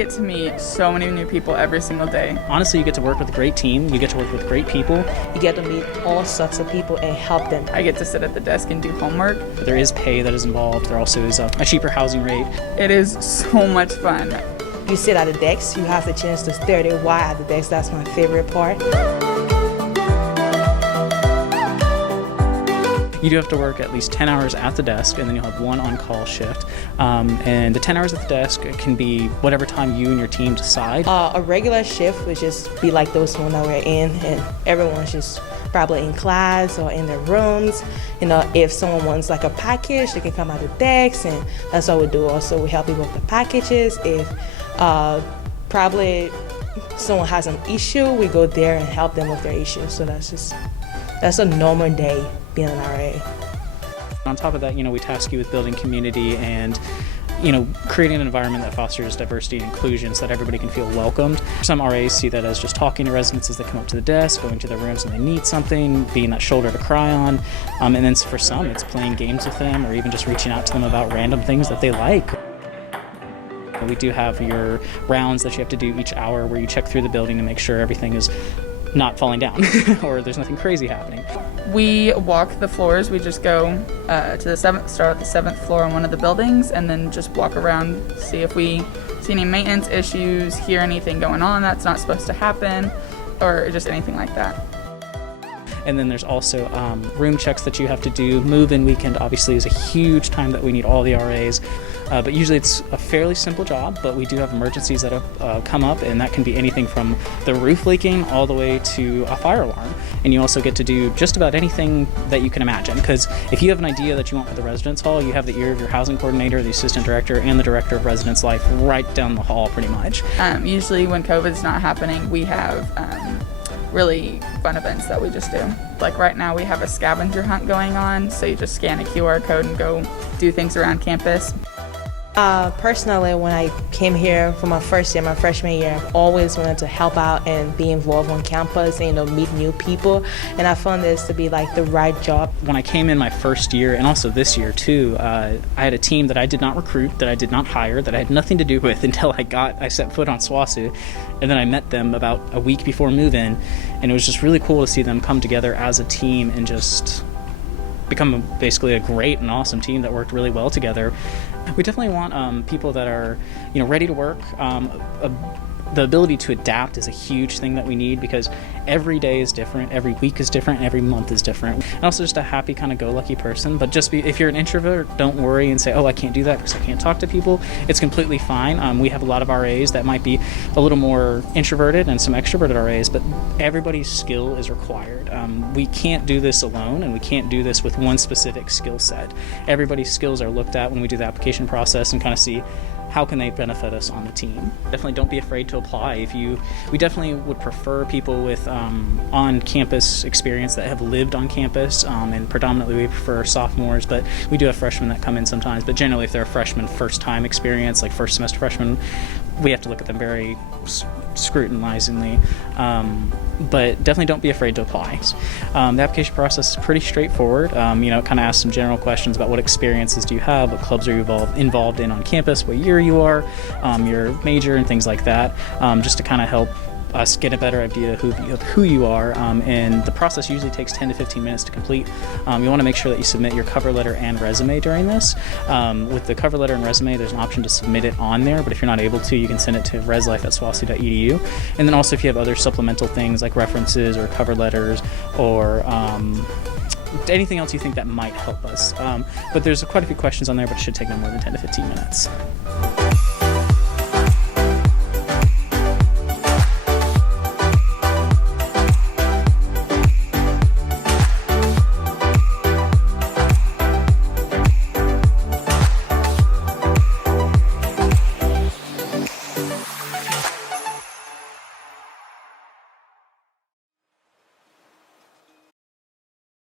get to meet so many new people every single day. Honestly, you get to work with a great team, you get to work with great people. You get to meet all sorts of people and help them. I get to sit at the desk and do homework. There is pay that is involved. There also is a cheaper housing rate. It is so much fun. You sit at the desk, you have the chance to stare their why at the desk. That's my favorite part. You do have to work at least 10 hours at the desk, and then you'll have one on-call shift. And the 10 hours at the desk can be whatever time you and your team decide. A regular shift would just be like those one that we're in, and everyone's just probably in class or in their rooms. You know, if someone wants like a package, they can come at the desk, and that's what we do. Also, we help people with the packages. If probably someone has an issue, we go there and help them with their issue. So that's a normal day being an RA. On top of that, we task you with building community and creating an environment that fosters diversity and inclusion so that everybody can feel welcomed. Some RAs see that as just talking to residents as they come up to the desk, going to their rooms when they need something, being that shoulder to cry on. And then for some, it's playing games with them or even just reaching out to them about random things that they like. We do have your rounds that you have to do each hour where you check through the building to make sure everything is not falling down or there's nothing crazy happening. We walk the floors. We just go to the start at the 7th floor on one of the buildings and then just walk around, see if we see any maintenance issues, hear anything going on that's not supposed to happen, or just anything like that. And then there's also room checks that you have to do. Move-in weekend obviously is a huge time that we need all the RAs. But usually it's a fairly simple job, but we do have emergencies that have come up, and that can be anything from the roof leaking all the way to a fire alarm. And you also get to do just about anything that you can imagine, because if you have an idea that you want for the residence hall, you have the ear of your housing coordinator, the assistant director, and the director of residence life right down the hall pretty much. Usually when COVID's not happening, we have really fun events that we just do. Like right now we have a scavenger hunt going on, so you just scan a QR code and go do things around campus. Personally, when I came here for my first year, my freshman year, I've always wanted to help out and be involved on campus and meet new people, and I found this to be like the right job. When I came in my first year, and also this year too, I had a team that I did not recruit, that I did not hire, that I had nothing to do with until I set foot on SWOSU, and then I met them about a week before move-in, and it was just really cool to see them come together as a team and just become basically a great and awesome team that worked really well together. We definitely want people that are ready to work. The ability to adapt is a huge thing that we need, because every day is different, every week is different, every month is different. And also just a happy kind of go-lucky person. But if you're an introvert, don't worry and say, oh, I can't do that because I can't talk to people. It's completely fine. We have a lot of RAs that might be a little more introverted and some extroverted RAs, but everybody's skill is required. We can't do this alone, and we can't do this with one specific skill set. Everybody's skills are looked at when we do the application process and kind of see how can they benefit us on the team. Definitely don't be afraid to apply. We definitely would prefer people with on-campus experience that have lived on campus, and predominantly we prefer sophomores, but we do have freshmen that come in sometimes. But generally, if they're a freshman, first-time experience, like first semester freshman, we have to look at them very scrutinizingly. But definitely don't be afraid to apply. The application process is pretty straightforward. It kind of asks some general questions about what experiences do you have, what clubs are you involved in on campus, what year you are, your major, and things like that, just to kind of help us get a better idea of who you are, and the process usually takes 10 to 15 minutes to complete. You want to make sure that you submit your cover letter and resume during this. With the cover letter and resume, there's an option to submit it on there, but if you're not able to, you can send it to reslife@swosu.edu. And then also if you have other supplemental things like references or cover letters or anything else you think that might help us. But there's quite a few questions on there, but it should take no more than 10 to 15 minutes.